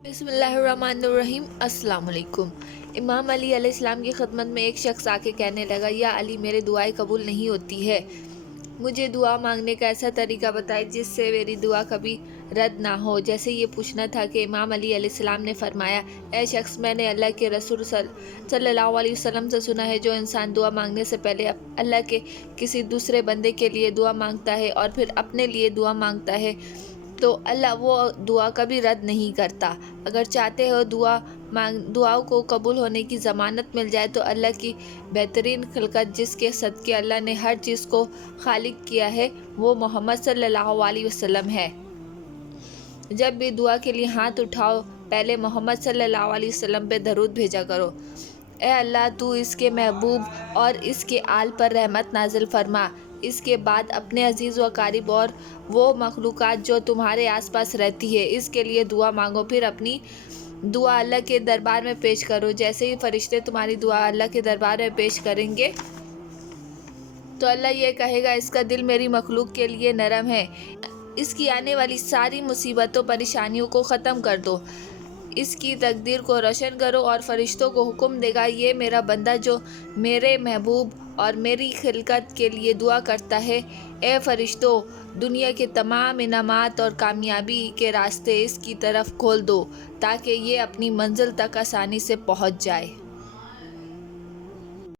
बिस्मिल्लाहिर्रहमानिर्रहीम। अस्सलाम वालेकुम। इमाम अली अलैहिस्सलाम की खिदमत में एक शख्स आके कहने लगा, या अली, मेरे दुआएं कबूल नहीं होती है, मुझे दुआ मांगने का ऐसा तरीका बताए जिससे मेरी दुआ कभी रद्द ना हो। जैसे ये पूछना था कि इमाम अली अलैहिस्सलाम ने फरमाया, ए शख्स, मैंने अल्लाह के रसूल सल्लल्लाहु अलैहि वसल्लम से सुना है, जो इंसान दुआ मांगने से पहले अल्लाह के किसी दूसरे बंदे के लिए दुआ मांगता है और फिर अपने लिए दुआ मांगता है तो अल्लाह वो दुआ कभी रद्द नहीं करता। अगर चाहते हो दुआओं को कबूल होने की ज़मानत मिल जाए तो अल्लाह की बेहतरीन खिलकत जिसके सदक़े अल्लाह ने हर चीज़ को खालिक किया है, वो मोहम्मद सल्लल्लाहु अलैहि वसल्लम है। जब भी दुआ के लिए हाथ उठाओ, पहले मोहम्मद सल्लल्लाहु अलैहि वसल्लम पे दरूद भेजा करो। ए अल्लाह, तू इसके महबूब और इसके आल पर रहमत नाजिल फरमा। इसके बाद अपने अजीज़ व कारिब और वो मखलूक़ात जो तुम्हारे आसपास रहती है, इसके लिए दुआ मांगो। फिर अपनी दुआ अल्लाह के दरबार में पेश करो। जैसे ही फरिश्ते तुम्हारी दुआ अल्लाह के दरबार में पेश करेंगे तो अल्लाह ये कहेगा, इसका दिल मेरी मखलूक के लिए नरम है, इसकी आने वाली सारी मुसीबतों परेशानियों को ख़त्म कर दो, इसकी तकदीर को रोशन करो। और फरिश्तों को हुक्म देगा, ये मेरा बंदा जो मेरे महबूब और मेरी खिलकत के लिए दुआ करता है, ए फरिश्तों, दुनिया के तमाम इनामात और कामयाबी के रास्ते इसकी तरफ खोल दो ताकि ये अपनी मंजिल तक आसानी से पहुंच जाए।